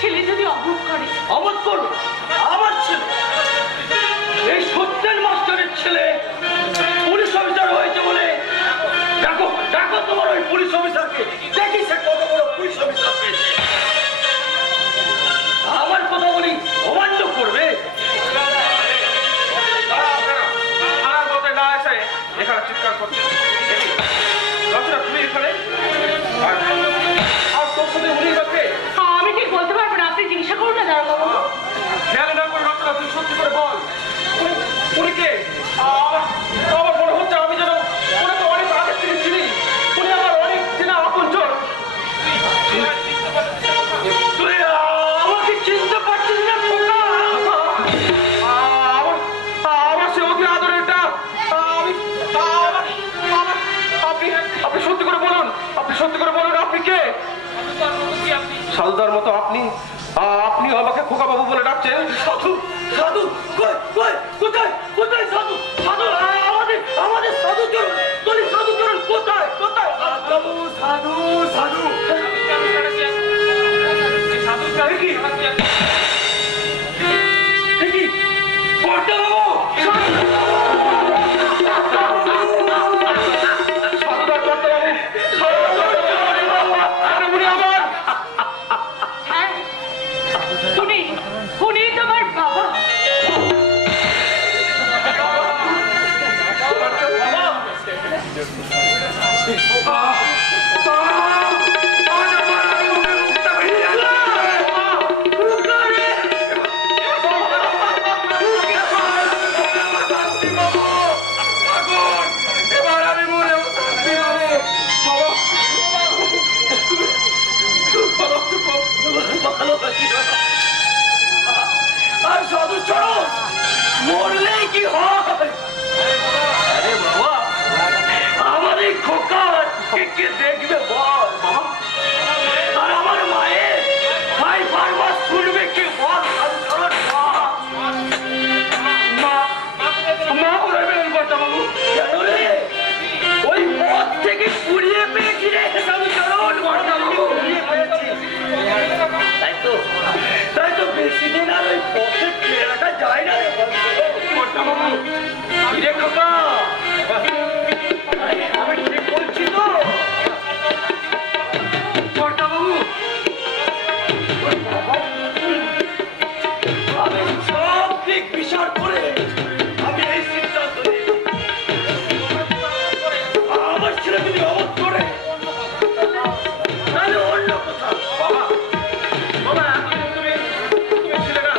ছেলে যদি অবুধ করে? অবুধ করবে আমার ছেলে? এই সত্যেন মাস্টারের ছেলে পুলিশ অফিসার হয়েছে বলে দেখো দেখো তোমার ওই পুলিশ অফিসারকে, দেখি সে কত বড় পুলিশ অফিসার পেয়েছে। আমার কথা বলি অমান্য করবে? না এসে এখানে চিৎকার করছে, তুমি এখানে আর তোর সাথে উনি রাখে? আমি ঠিক বলতে পারবো না, আপনি জিজ্ঞাসা করুন না দারোগাবু। খেয়াল না করে রচনা, তুই সত্যি করে বল উনি কে? আমার মনে হচ্ছে আমি যেন ওনাকে অনেক আগে থেকে চিনি, উনি আমার অনেক চেনা আপনজন। তুই আমাকে চিনতে পারছিস না? আমার সে অতি আদরের ডাক। আপনি সত্যি করে বলুন, আপনি সত্যি করে বলুন আপনি কে? সাধুদার মতো আপনি আপনি আমাকে খোকা বাবু বলে ডাকছেন? সাধু সাধু কোথায় কোথায় সাধু? সাধু আমাদের আমাদের সাধুচরণ, তোর সাধুচরণ কোথায় কোথায়? সাধু সাধু সাধু আর সাধুচরণ মরলেই কি হয়? আরে বাবা, আমার এই খোকার কে দেখবে বল? আর আমার মায়ের ভাই বারবার শুনবে কি বল? সাধুচরণ মা কোথায় বেরোন কর্তা বাবু? কেন রে? ওই পথ থেকে কুড়িয়ে পেয়েছি রে সাধুচরণ, কর্তা বাবু কুড়িয়ে পেয়েছি। তাই তো বেশি দিন আর ওই পথে ফিরে রাখা যায় না রে কর্তা বাবু। ফিরে খোকা, আমি ঠিক বলছি তো কর্তা বাবু? আমি সব দিক বিচার করে আমি এই সিদ্ধান্ত নিই, আমার ছেলে যদি অবধ করে তাহলে অন্য কোথাও। বাবা বাবা তুমি ছিলে না,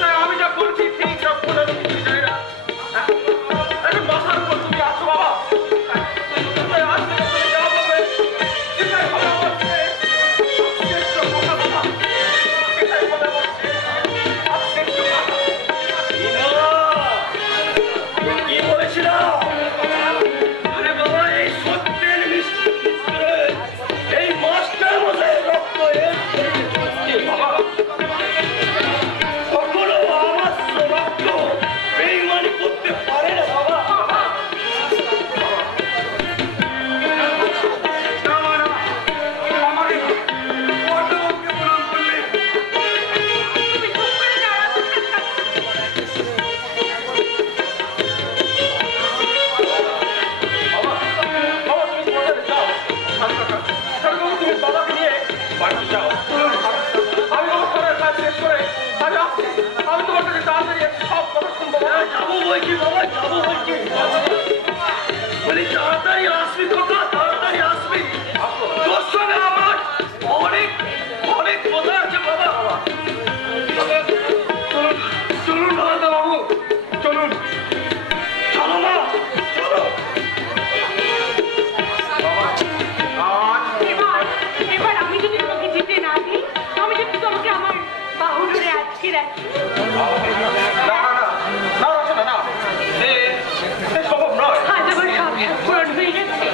তাই আমি যা বলছি ঠিক সব বলে তুমি জানি না। এখন বাসার উপর তুমি আসো বাবা, আসলে তুমি যা বলবে সেটাই হবে। আমার শ্রেষ্ঠ কথা বাবা, সেটাই হবে আমার শ্রেষ্ঠ কথা। কি বলেছিলাম? আরে বাবা, এই সত্যের মিস্ত্রে এই মাস্টার মশাই রক্ত বাবা কখনো আমার রক্ত বেইমানি করতে পারে না বাবা। আমি তোমার কাছে তাড়াতাড়ি সব কথা শুনবো। যাবো বলছি বাবা, যাবো বলছি, বলি তাড়াতাড়ি আসবি খোকা, তাড়াতাড়ি আসবি। তোর সঙ্গে আমার অনেক অনেক কথা আছে বাবা। চলুন চলুন দাদা বাবু, চলুন চলো না চলো। এবার আমি যদি তোমাকে যেতে না দিই, আমি যদি তোমাকে আমার বাহুডোরে আটকে রাখি, সম্ভব নয়। আজ আমার সব পূরণ হয়ে গেছে।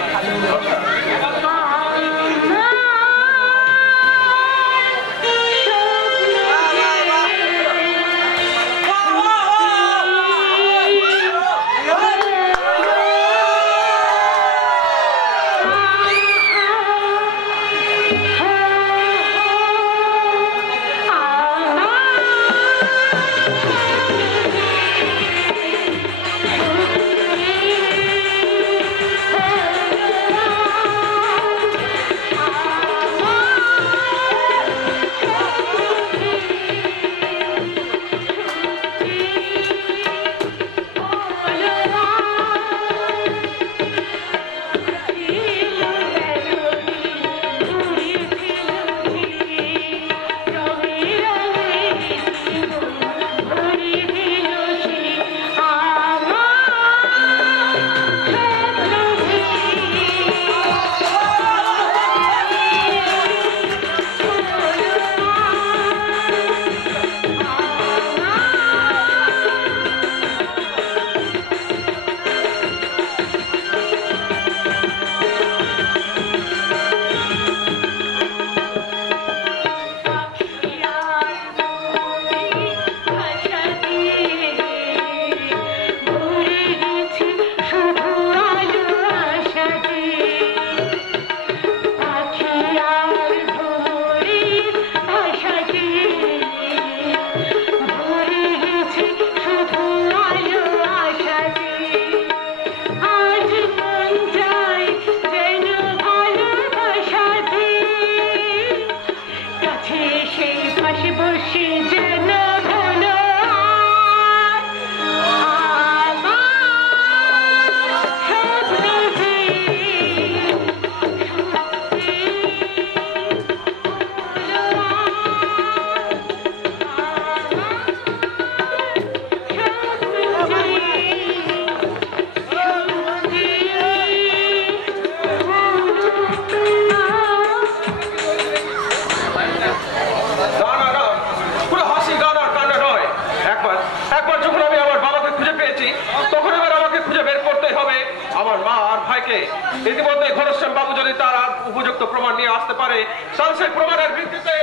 প্রমাণ নিয়ে আসতে পারে, তাহলে সেই প্রমাণের ভিত্তিতে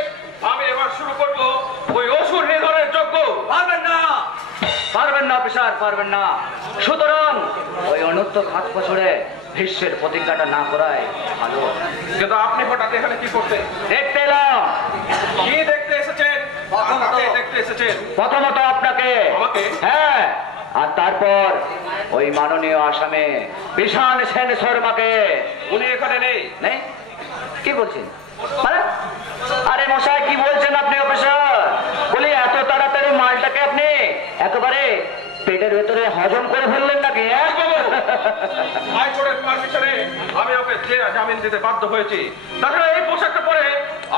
আমি এবার শুরু করব ওই অসুর নিধনের যজ্ঞ। পারবেন না, পারবেন না অফিসার, পারবেন না। সুতরাং ওই অনর্থক হাত বছরে ভীষ্মের প্রতিজ্ঞাটা না করায় ভালো। কিন্তু আপনি হঠাৎ এখানে কি করতে? দেখতে এলাম। কি দেখতে এসেছেন? দেখতে এসেছেন প্রথমত আপনাকে। আমাকে? হ্যাঁ, আর তারপর ওই মাননীয় আসামে বিশাল সেন শর্মাকে। উনি এখানে নেই। নেই? কি বলছেন? আরে মশাই, কি বলছেন আপনি অফিসার? বলি এত তাড়াতাড়ি মালটাকে আপনি একেবারে পেটের ভেতরে হজম করে ফেললেন নাকি? হাইকোর্টের পারমিশনে আমি ওকে জামিন দিতে বাধ্য হয়েছি। তাছাড়া এই পোশাকটা পরে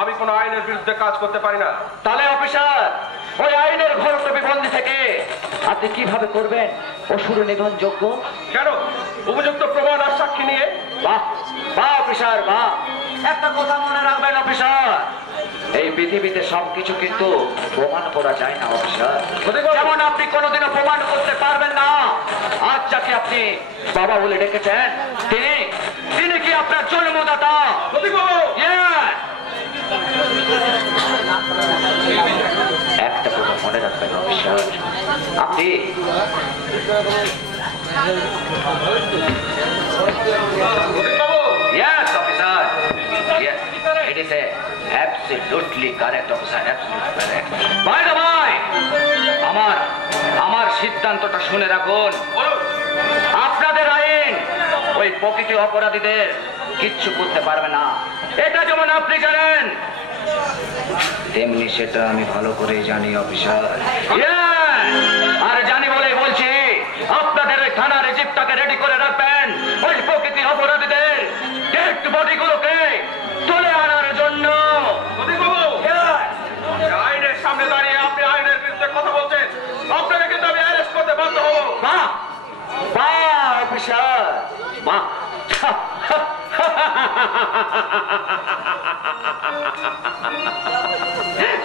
আমি কোনো আইনের বিরুদ্ধে কাজ করতে পারি না। তাহলে অফিসার, ওই আইনের ঘরটপি বন্দি থেকে আপনি কিভাবে করবেন অসুর নিধন যোগ্য? কেন? উপযুক্ত প্রমাণ আর সাক্ষী নিয়ে। বাহ বাহ অফিসার, বাহ। একটা কথা মনে রাখবেন অফিসার, এই পৃথিবীতে সবকিছু কিন্তু প্রমাণ করা যায় না অফিসার। যেমন আপনি কোনোদিনও প্রমাণ করতে পারবেন না আজ যাকে আপনি বাবা বলে ডেকেছেন তিনি কি আপনার জন্মদাতা? একটা কথা মনে রাখবেন অফিসার, আপনি Yes, officer. Yes, it is absolutely correct, officer. Absolutely correct. By the way, আমার সিদ্ধান্তটা শুনে রাখুন। আপনাদের আইন ওই প্রকৃতি অপরাধীদের কিচ্ছু করতে পারবে না, এটা যেমন আপনি জানেন তেমনি সেটা আমি ভালো করে জানি অফিসার। আর জানি বলে বলছি, আপনাদের ওই থানার জিপটাকে রেডি করে রাখবেন ওই প্রকৃতি অপরাধীদের ডেড বডিগুলোকে তুলে আনার জন্য। আইনের সামনে দাঁড়িয়ে আপনি আইনের বিরুদ্ধে কথা বলছেন, আপনাকে কিন্তু আমি অ্যারেস্ট করতে বাধ্য হব। বাহ বাহ অফিসার, বাহ।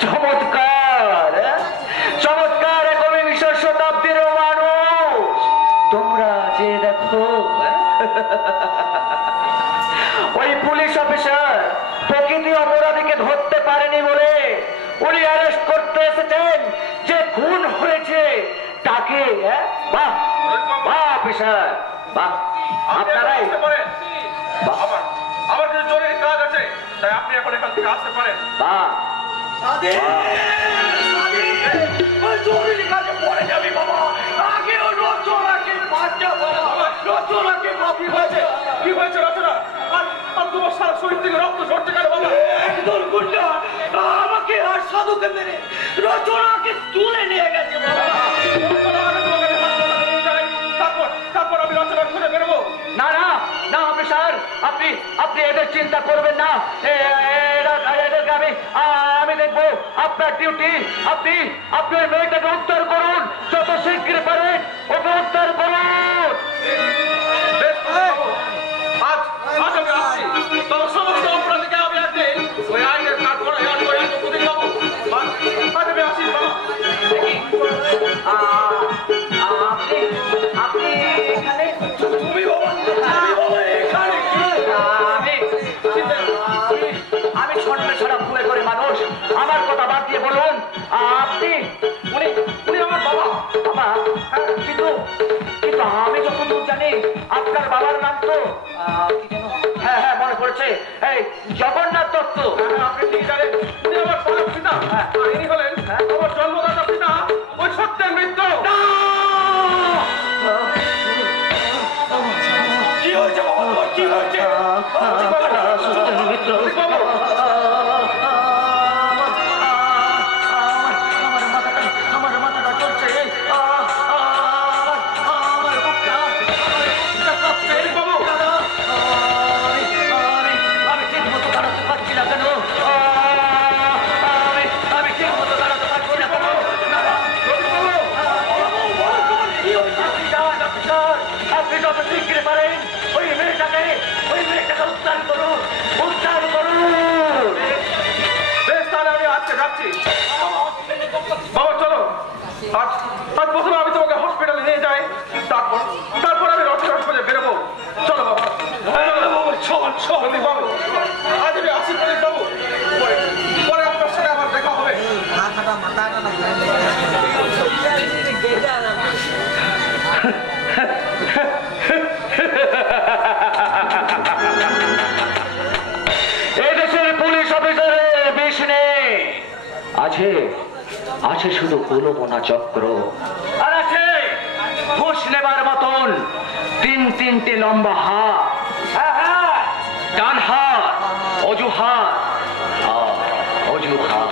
চমৎকার, চমৎকার একবিংশ শতাব্দীর মানুষ তোমরা যে দেখো। ওই পুলিশ অফিসার প্রকৃতি অপরাধীকে ধরতে পারেনি বলে উনি অ্যারেস্ট করতে এসেছেন যে খুন হয়েছে তাকে। বাহ বাহ অফিসার, বাহ। আপনারাই আমার কিছু জরুরি কাজ আছে, তাই আপনি এখন এখান থেকে আসতে পারেন। বাহ জরুরি কাজে পড়ে যাবি বাবা। আগে ও রচনাকে বাঁচা বাবা। রচনাকে কি হয়েছে? কি হয়েছে রচনা? আর তোমার সারা শরীর থেকে রক্ত ঝরছে কেন বাবা? একদল গুন্ডা আমাকে আর সাধুকে মেরে রচনাকে তুলে নিয়ে গেছে বাবা। তারপর আমি রচনা খুঁজে বেরোবো। না না না অফিসার, আপনি এদের চিন্তা করবেন না, এদেরকে আমি দেখবো। আপনার ডিউটি, আপনি ওই মেয়েটাকে উদ্ধার করুন, যত শীঘ্র পারেন ওকে উদ্ধার করুন। আজ আমি আসছি, তবে সমস্ত অপরাধীকে আমি একদিন ওই আইনের কাজ করে আমি যাবো। আজ আমি আসি বাবা। আপনি এখানে? তুমি বাবা এখানে? আমি ছন্ন ছাড়া ভুলে করে মানুষ, আমার কথা বাদ দিয়ে বলুন আপনি? উনি আমার বাবা। বাবা? কিন্তু আমি যতদূর জানি আপনার বাবার নাম তো কি যেন? হ্যাঁ হ্যাঁ মনে পড়েছে, এই জগন্নাথ দত্ত। আপনি ঠিক জানেন, উনি আমার পরম পিতা। ইনি হলেন আমার জন্মদাতা পিতা, ওই সত্যের মৃত্যু। কি হয়েছে বাবা, কি হয়েছে? সত্যের মৃত্যু। আমার মাথাটা চলছে, আমি ঠিক মতো দাঁড়াতে পারছি না কেন? আছে আছে শুধু কুলপনা চক্র, আর আছে ঘুষ নেবার মতন তিনটে লম্বা হাত, ডান হাত অজুহাত, অজুহাত।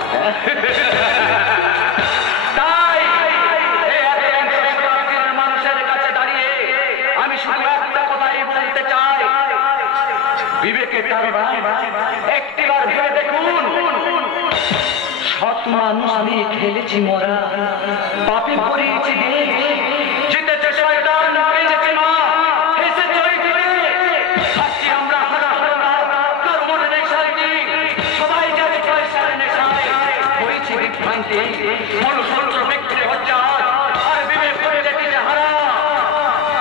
তাই মানুষের কাছে দাঁড়িয়ে আমি শুধু একটা কথাই বলতে চাই, বিবেকে একটিবার ভেবে দেখুন, সৎ মানুষ নিয়ে খেলেছি মোরা, পাপে পড়েছি জিতেছে শয়তান, পেয়েছে মা, হেসেছে ওই দিকে, হাসছি আমরা হারা হারা, কার মনে নেই শান্তি, সবাই যাবে পয়সার নেশায়, হয়েছে বিভ্রান্তি, মনুষ্য ব্যক্তির হত্যা, আর বিবেক করে দেখেছে হারা,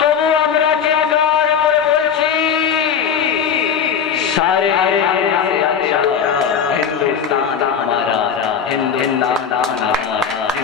তবু আমরা চিৎকার করে বলছি সারে हिंदुस्तान हमारा, हिंदुस्तान हमारा।